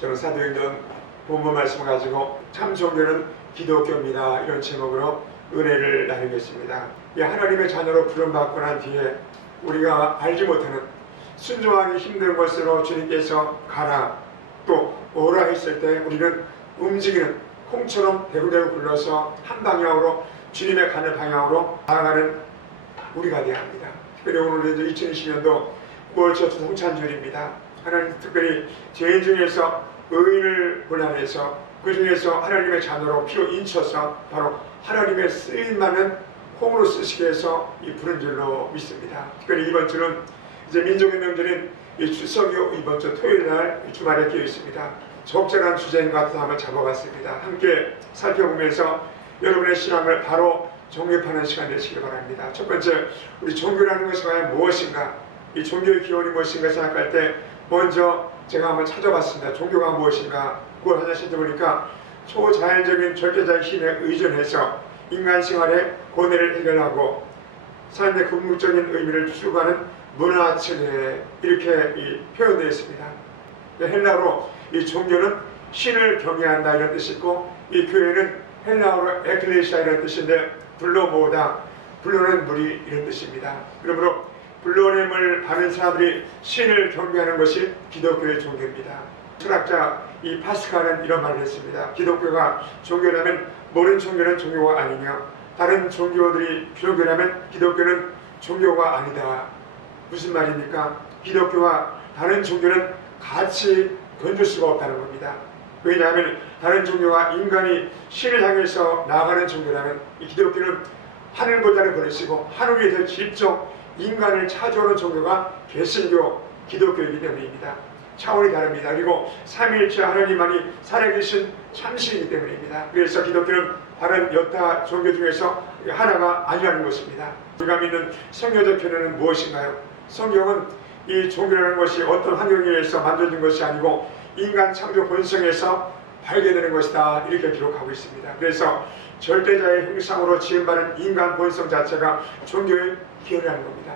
저는 사도행전 본문 말씀을 가지고 참 종교는 기독교입니다, 이런 제목으로 은혜를 나누겠습니다. 이 하나님의 자녀로 부름받고 난 뒤에 우리가 알지 못하는 순종하기 힘든 것으로 주님께서 가라 또 오라 했을 때 우리는 움직이는 콩처럼 대구대구 굴러서 한 방향으로 주님의 가는 방향으로 나아가는 우리가 되어야 합니다. 특별히 오늘은 2020년도 9월 첫 성찬절입니다. 하나님 특별히 죄인 중에서 의인을 골라내서 그 중에서 하나님의 자녀로 피로 인쳐서 바로 하나님의 쓰임많은 홈으로 쓰시게 해서 이 부른 줄로 믿습니다. 특별히 이번 주는 이제 민족의 명절인 이 추석이 이번 주 토요일 날 주말에 끼어 있습니다. 적절한 주제인 것 같아서 한번 잡아봤습니다. 함께 살펴보면서 여러분의 신앙을 바로 정립하는 시간 되시기 바랍니다. 첫 번째, 우리 종교라는 것이 과연 무엇인가? 이 종교의 기원이 무엇인가 생각할 때 먼저 제가 한번 찾아봤습니다. 종교가 무엇인가? 그걸 하나씩 보니까 초자연적인 절대자의 힘에 의존해서 인간 생활의 고뇌를 해결하고 삶의 궁극적인 의미를 추구하는 문화체계, 이렇게 표현되어 있습니다. 헬라어로 이 종교는 신을 경외한다 이런 뜻이 있고, 이 교회는 헬라어로 에클레시아 이런 뜻인데 불러 모으다, 불러낸 무리 이런 뜻입니다. 그러므로 불러냄을 받는 사람들이 신을 경배하는 것이 기독교의 종교입니다. 철학자 이 파스칼은 이런 말을 했습니다. 기독교가 종교라면 모든 종교는 종교가 아니며 다른 종교들이 종교라면 기독교는 종교가 아니다. 무슨 말입니까? 기독교와 다른 종교는 같이 건줄 수가 없다는 겁니다. 왜냐하면 다른 종교가 인간이 신을 향해서 나아가는 종교라면 이 기독교는 하늘보다를 버리시고 하늘에서 직접 인간을 찾아오는 종교가 개신교, 기독교이기 때문입니다. 차원이 다릅니다. 그리고 삼위일체 하나님만이 살아계신 참신이기 때문입니다. 그래서 기독교는 다른 여타 종교 중에서 하나가 아니라는 것입니다. 우리가 믿는 성경적 표현은 무엇인가요? 성경은 이 종교라는 것이 어떤 환경에 의해서 만들어진 것이 아니고 인간 창조 본성에서 발견되는 것이다, 이렇게 기록하고 있습니다. 그래서 절대자의 형상으로 지음받은 인간 본성 자체가 종교의 기원이라는 겁니다.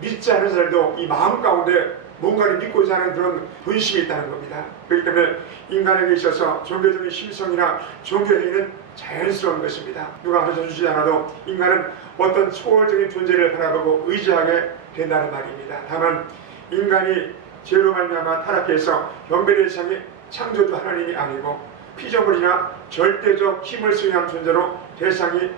믿지 않은 사람도 이 마음 가운데 뭔가를 믿고자 하는 그런 분심이 있다는 겁니다. 그렇기 때문에 인간에게 있어서 종교적인 심성이나 종교행위는 자연스러운 것입니다. 누가 가르쳐주지 않아도 인간은 어떤 초월적인 존재를 바라보고 의지하게 된다는 말입니다. 다만 인간이 죄로 말미암아 타락해서 경배의 대상이 창조주 하나님이 아니고 피조물이나 절대적 힘을 수행한 존재로 대상이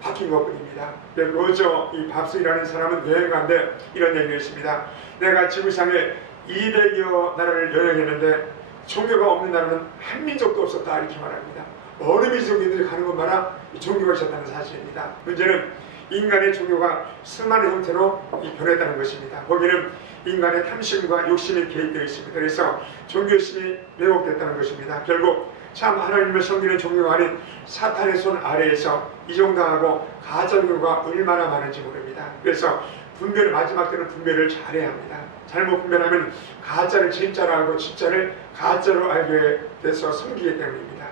바뀐 것뿐입니다. 로저 이 밥슨이라는 사람은 여행가인데 이런 얘기가 있습니다. 내가 지구상에 200여 나라를 여행했는데 종교가 없는 나라는 한 민족도 없었다, 이렇게 말합니다. 어느 민족인들이 가는 것마다 종교가 있었다는 사실입니다. 문제는 인간의 종교가 수많은 형태로 변했다는 것입니다. 거기는 인간의 탐심과 욕심이 개입되어 있습니다. 그래서 종교심이 왜곡됐다는 것입니다. 결국 참 하나님을 섬기는 종교가 아닌 사탄의 손 아래에서 이종당하고 가짜교가 얼마나 많은지 모릅니다. 그래서 분별을, 마지막 때는 분별을 잘해야 합니다. 잘못 분별하면 가짜를 진짜로 알고 진짜를 가짜로 알게 돼서 섬기기 때문입니다.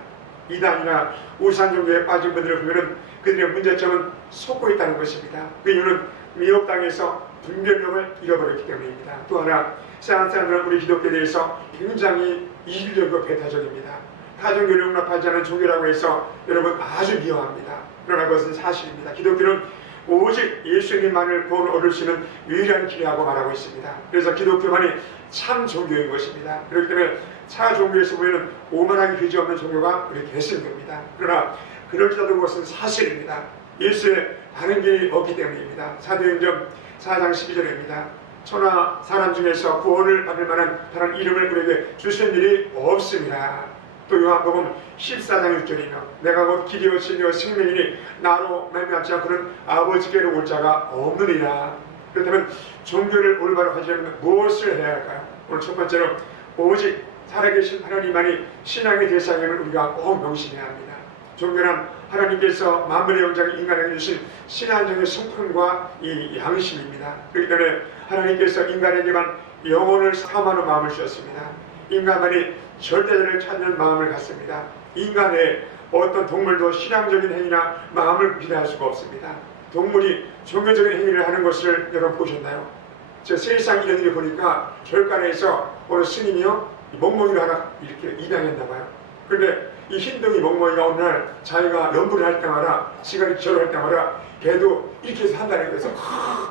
이단이나 우상종교에 빠진 분들을 보면 그들의 문제점은 속고 있다는 것입니다. 그 이유는 미혹당해서 분별력을 잃어버렸기 때문입니다. 또 하나, 세상 사람들은 우리 기독교에 대해서 굉장히 이질적이고 배타적입니다. 타종교를 용납하지 않은 종교라고 해서 여러분 아주 미워합니다. 그러나 그것은 사실입니다. 기독교는 오직 예수님만을 구원 얻을 수 있는 유일한 길이라고 말하고 있습니다. 그래서 기독교만이 참 종교인 것입니다. 그렇기 때문에 차 종교에서 보면 오만하게 그지없는 종교가 우리 개신교입니다. 그러나 그럴지라도 그것은 사실입니다. 예수의 다른 길이 없기 때문입니다. 사도행전 4장 12절입니다. 천하 사람 중에서 구원을 받을 만한 다른 이름을 우리에게 주신 일이 없습니다. 또 요한복음 14장 6절이며 내가 곧 길이요 진리요 생명이니 나로 말미암지 않고는 아버지께로 올 자가 없느니라. 그렇다면 종교를 올바로 가지려면 무엇을 해야 할까요? 오늘 첫 번째로 오직 살아계신 하나님만이 신앙의 대상임을 우리가 꼭 명심해야 합니다. 종교는 하나님께서 만물의 영장 인간에게 주신 신앙적인 성품과 이 양심입니다. 그렇기 때문에 하나님께서 인간에게만 영혼을 사모하는 마음을 주셨습니다. 인간만이 절대자를 찾는 마음을 갖습니다. 인간의 어떤 동물도 신앙적인 행위나 마음을 기대할 수가 없습니다. 동물이 종교적인 행위를 하는 것을 여러분 보셨나요? 저 세상 이런 일을 보니까 절간에서 어느 스님이요 이 멍멍이를 하나 이렇게 입양했나 봐요. 그런데 이 흰둥이 멍멍이가 어느 날 자기가 연구를 할 때마다 시간이 기절할 때마다 걔도 이렇게 해서 한다는 거에서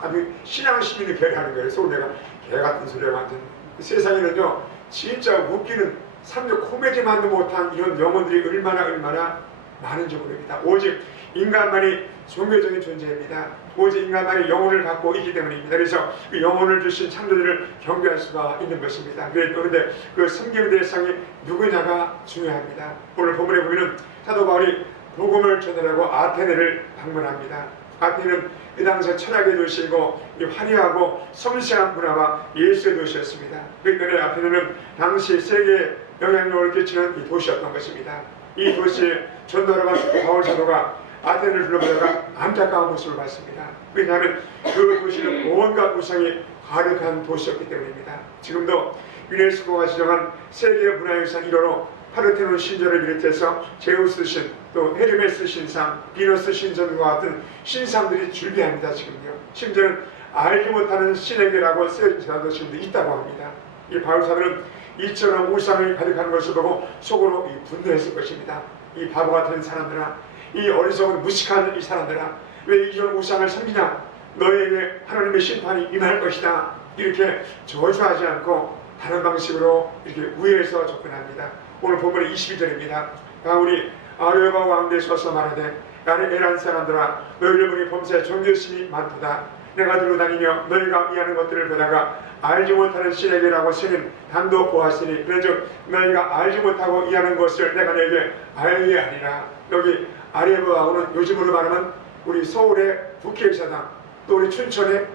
아주 신앙심 있는 개를 하는 거예요. 그래서 내가 개 같은 소리가 완전 세상에는요 진짜 웃기는 삼육 코미디만도 못한 이런 영혼들이 얼마나 많은지 모릅니다. 오직 인간만이 종교적인 존재입니다. 오직 인간만이 영혼을 갖고 있기 때문입니다. 그래서 그 영혼을 주신 창조주를 경배할 수가 있는 것입니다. 그런데 그 섬기는 대상이 누구냐가 중요합니다. 오늘 본문에 보면 사도 바울이 복음을 전하려고 아테네를 방문합니다. 아테네는 그 당시 철학의 도시이고 화려하고 섬세한 문화와 예술의 도시였습니다. 그렇기 때문에 아테네는 당시 세계에 영향력을 끼치는 이 도시였던 것입니다. 이 도시에 전도하러 간 바울 사도가 아테네를 둘러보다가 안타까운 모습을 봤습니다. 왜냐하면 그 도시는 온갖 우상이 가득한 도시였기 때문입니다. 지금도 유네스코가 지정한 세계 문화유산 1호로 파르테논 신전을 비롯해서 제우스 신, 또 헤르메스 신상, 비너스 신전과 같은 신상들이 줄비합니다. 지금요. 심지어는 알지 못하는 신에게라고 쓰여진 제단도 지금도 있다고 합니다. 이 바울 사도는 이처럼 우상이 가득한 것을 보고 속으로 분노했을 것입니다. 이 바보 같은 사람들아, 이 어리석은 무식한 이 사람들아, 왜 이런 우상을 섬기냐? 너에게 하나님의 심판이 임할 것이다. 이렇게 저주하지 않고 다른 방식으로 이렇게 우회해서 접근합니다. 오늘 본문의 22절입니다. 바울이 아레오바 왕대에 서서 말하되 나는 에란 사람들아, 너희를 보니 범사에 종교심이 많도다. 내가 들고 다니며 너희가 이하는 것들을 보다가 알지 못하는 신에게라고 쓰는 단도 보았으니 그런즉 너희가 알지 못하고 이하는 것을 내가 너에게 알게 하리라. 여기 아레오바하고는 요즘으로 말하면 우리 서울의 국회의사당, 또 우리 춘천의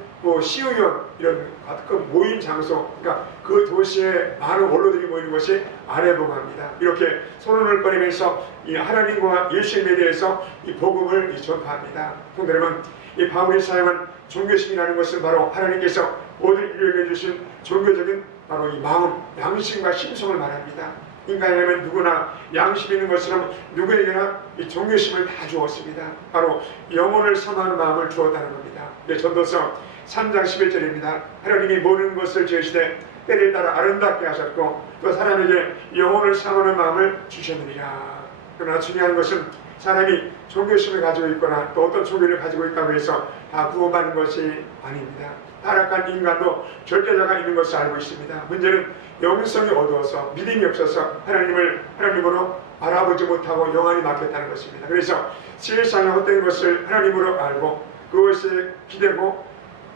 시의원 이런 그 모임 장소, 그러니까 그 도시에 많은 원로들이 모이는 것이 아레보가입니다. 이렇게 선언을 꺼내면서 이 하나님과 예수님에 대해서 이 복음을 전파합니다. 통들으면 이 바울이 사용한 종교심이라는 것은 바로 하나님께서 모든 인류에게 주신 종교적인 바로 이 마음, 양심과 심성을 말합니다. 인간이라면 누구나 양심 있는 것처럼 누구에게나 이 종교심을 다 주었습니다. 바로 영혼을 사모하는 마음을 주었다는 겁니다. 전도서 3장 11절입니다. 하나님이 모든 것을 지으시되 때를 따라 아름답게 하셨고 또 사람에게 영혼을 사모하는 마음을 주셨느니라. 그러나 중요한 것은 사람이 종교심을 가지고 있거나 또 어떤 종교를 가지고 있다고 해서 다 구원받는 것이 아닙니다. 타락한 인간도 절대자가 있는 것을 알고 있습니다. 문제는 영성이 어두워서 믿음이 없어서 하나님으로 알아보지 못하고 영안이 막혔다는 것입니다. 그래서 세상의 헛된 것을 하나님으로 알고 그것에 기대고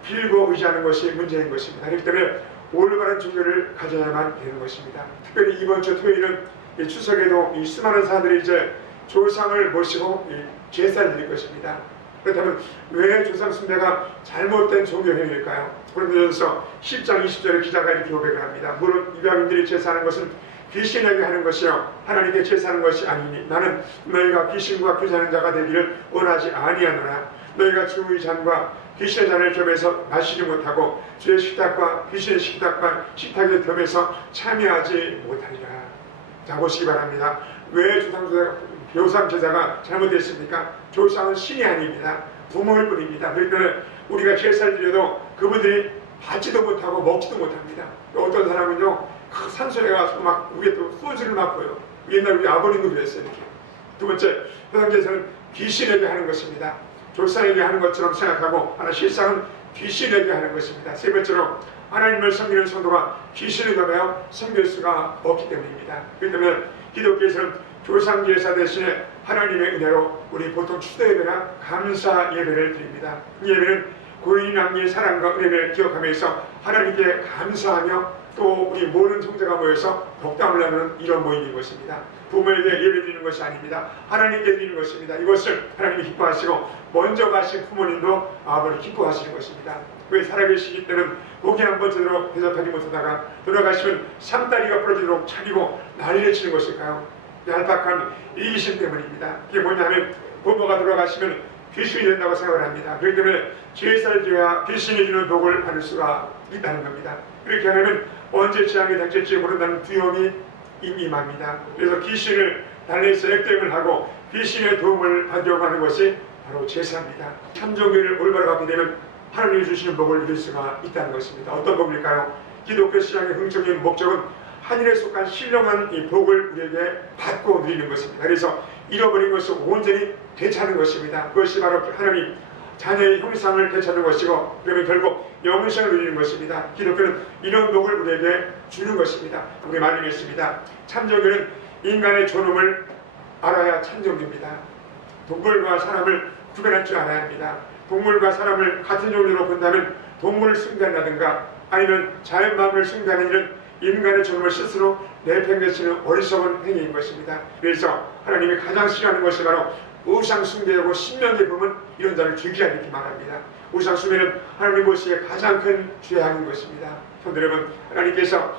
빌고 의지하는 것이 문제인 것입니다. 그렇기 때문에 올바른 종교를 가져야만 되는 것입니다. 특별히 이번 주 토요일은 추석에도 이 수많은 사람들이 이제 조상을 모시고 제사를 드릴 것입니다. 그렇다면 왜 조상 숭배가 잘못된 종교 행위일까요? 고린도전서 10장 20절에 기자가 이렇게 고백을 합니다. 무릇 이방인들이 제사하는 것은 귀신에게 하는 것이요 하나님께 제사하는 것이 아니니 나는 너희가 귀신과 교제하는 자가 되기를 원하지 아니하노라. 너희가 주의 잔과 귀신의 잔을 겸해서 마시지 못하고 주의 식탁과 귀신의 식탁에 겸해서 참여하지 못하리라. 자, 보시기 바랍니다. 왜 조상 제사가 잘못됐습니까? 조상은 신이 아닙니다. 부모일 뿐입니다. 그러니까 우리가 제사를 드려도 그분들이 받지도 못하고 먹지도 못합니다. 어떤 사람은요 산소에 가서 막 위에 또 소주를 맡고요. 옛날 우리 아버님도 그랬어요. 이렇게. 두 번째, 조상 제사는 귀신에게 하는 것입니다. 조상에게 하는 것처럼 생각하고 하나 실상은 귀신에게 하는 것입니다. 세 번째로 하나님을 섬기는 성도가 귀신을 겸하여 섬길 수가 없기 때문입니다. 그렇기 때문에 기독교에서는 조상 제사 대신에 하나님의 은혜로 우리 보통 추도 예배나 감사 예배를 드립니다. 이 예배는 고인이 남긴 사랑과 은혜를 기억하면서 하나님께 감사하며 또 우리 모든 성자가 모여서 덕담을 나누는 이런 모임인 것입니다. 부모에게 예배 드리는 것이 아닙니다. 하나님께 드리는 것입니다. 이것을 하나님이 기뻐하시고 먼저 가신 부모님도 아버지 기뻐하시는 것입니다. 왜 살아계시기 때는 고기 한번 제대로 대접하지 못하다가 돌아가시면 삼다리가 부러지도록 차리고 난리를 치는 것일까요? 얄팍한 이기심 때문입니다. 그게 뭐냐면 부모가 돌아가시면 귀신이 된다고 생각을 합니다. 그렇기 때문에 제사를 지어야 귀신이 주는 복을 받을 수가 있다는 겁니다. 그렇게 하면 언제 재앙이 닥칠지 모른다는 두려움이 임합니다. 그래서 귀신을 달래서 액땜을 하고 귀신의 도움을 받으려고 하는 것이 바로 제사입니다. 참종교를 올바로 갖게 되면 하나님이 주시는 복을 누릴 수가 있다는 것입니다. 어떤 복일까요? 기독교 신앙의 흥적인 목적은 하늘에 속한 신령한 이 복을 우리에게 받고 누리는 것입니다. 그래서 잃어버린 것을 온전히 되찾는 것입니다. 그것이 바로 하나님 자녀의 형상을 되찾는 것이고, 그러면 결국 영생을 누리는 것입니다. 기독교는 이런 복을 우리에게 주는 것입니다. 우리 말씀했습니다. 참종교는 인간의 존엄을 알아야 참종교입니다. 동물과 사람을 구별할 줄 알아야 합니다. 동물과 사람을 같은 종류로 본다면 동물을 숭배한다든가 아니면 자연만물을 숭배하는 일은 인간의 존엄을 스스로 내팽개치는 어리석은 행위인 것입니다. 그래서 하나님이 가장 싫어하는 것이 바로 우상 숭배하고 신명기에 보면 이런 자를 죽이라 이렇게 말합니다. 우상 숭배는 하나님 보시기에 가장 큰 죄악인 것입니다. 성도 여러분, 하나님께서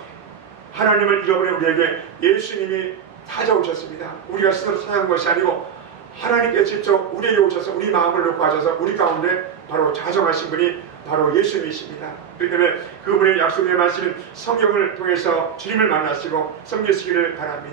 하나님을 잃어버린 우리에게 예수님이 찾아오셨습니다. 우리가 스스로 찾아온 것이 아니고 하나님께서 직접 우리에게 오셔서 우리 마음을 놓고 하셔서 우리 가운데 바로 자정하신 분이 바로 예수님이십니다. 그렇기 때문에 그분의 약속의 말씀은 성경을 통해서 주님을 만나시고 섬기시기를 바랍니다.